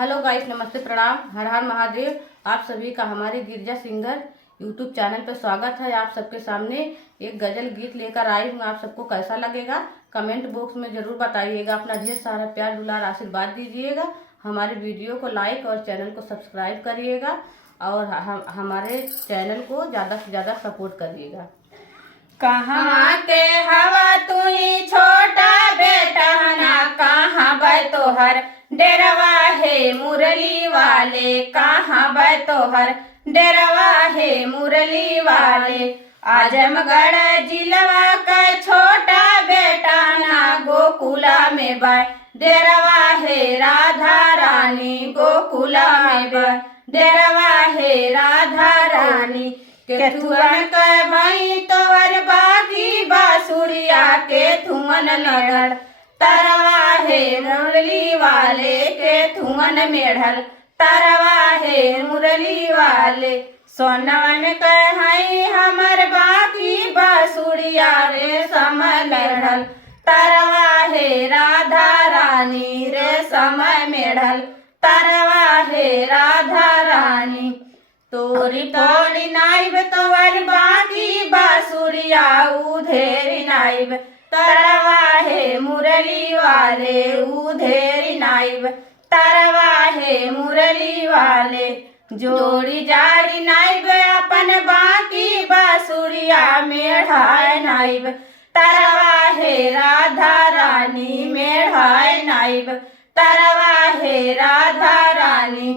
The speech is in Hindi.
हेलो गाइस, नमस्ते, प्रणाम, हर हर महादेव। आप सभी का हमारे गिरजा सिंगर यूट्यूब चैनल पर स्वागत है। आप सबके सामने एक गजल गीत लेकर आई हूँ। आप सबको कैसा लगेगा कमेंट बॉक्स में जरूर बताइएगा। अपना ढेर सारा प्यार दुलार आशीर्वाद दीजिएगा। हमारे वीडियो को लाइक और चैनल को सब्सक्राइब करिएगा और हमारे चैनल को ज़्यादा से ज़्यादा सपोर्ट करिएगा। कहाँ के हवा तू ही छोटा बेटा ना, कहाँ बै तोहर डेरवा है मुरली वाले, कहाँ बै तोहर डेरवा है मुरली वाले। आजमगढ़ जिलवा का छोटा बेटा ना, गोकुला में बै डेरवा है राधा रानी, गोकुला में बै डेरवा है राधा रानी। केथुअन के भाई तोहर बागी बासुरिया, केथुअन लड़ल तरवा है मुरली वाले, केथुअन मेढ़ल तरवा है मुरली वाले। सोनवन के हई हमर बागी बासुरिया, रे समय मेढ़ल तरवा है राधा रानी, रे समय मेढ़ल तरवा है राधा रानी। तोरी तोरी नाइब तोवर बाकी बासुरिया, उधेरी नाइब तरवा है मुरली वाले, उधेरी नाइब तरवा है मुरली वाले। जोड़ी जाड़ी नाइब अपन बाकी बासुरिया, मेढ़ाए नाइब तरवा है राधा रानी, मेढ़ाए नाइब तरवा है राधा रानी।